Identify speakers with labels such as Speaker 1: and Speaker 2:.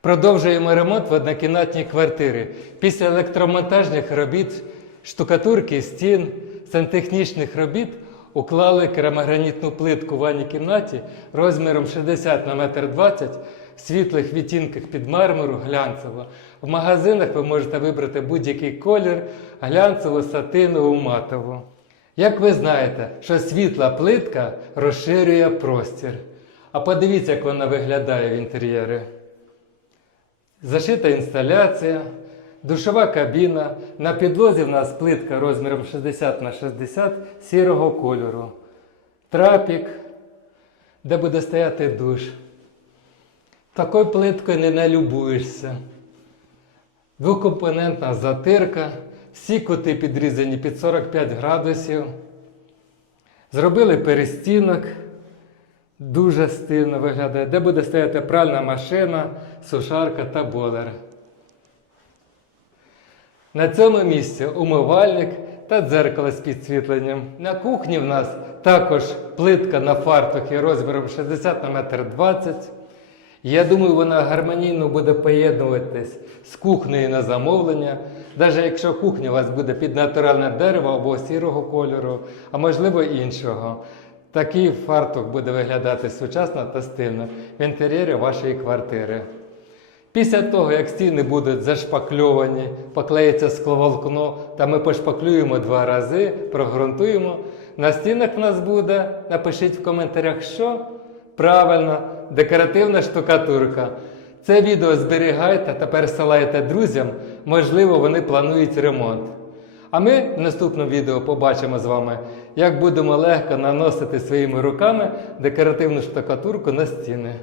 Speaker 1: Продовжуємо ремонт в однокімнатній квартирі. Після електромонтажних робіт, штукатурки стін, сантехнічних робіт уклали керамогранітну плитку в ванній кімнаті розміром 60 на 1,20 м в світлих відтінках під мармуру глянцево. В магазинах ви можете вибрати будь-який колір глянцево, сатинову, матову. Як ви знаєте, що світла плитка розширює простір. А подивіться, як вона виглядає в інтер'єрі. Зашита інсталяція, душова кабіна. На підлозі в нас плитка розміром 60 на 60 сірого кольору. Трапік, де буде стояти душ. Такою плиткою не налюбуєшся. Двокомпонентна затирка, всі кути підрізані під 45 градусів. Зробили перестінок. Дуже стильно виглядає, де буде стояти пральна машина, сушарка та болер. На цьому місці умивальник та дзеркало з підсвітленням. На кухні в нас також плитка на фартухі розміром 60 на 1,20 м. Я думаю, вона гармонійно буде поєднуватись з кухнею на замовлення, навіть якщо кухня у вас буде під натуральне дерево або сірого кольору, а можливо іншого. Такий фартух буде виглядати сучасно та стильно в інтер'єрі вашої квартири. Після того, як стіни будуть зашпакльовані, поклеїться скловолокно, та ми пошпаклюємо два рази, прогрунтуємо. На стінах в нас буде, напишіть в коментарях, що правильно, декоративна штукатурка. Це відео зберігайте та пересилайте друзям, можливо, вони планують ремонт. А ми в наступному відео побачимо з вами, як будемо легко наносити своїми руками декоративну штукатурку на стіни.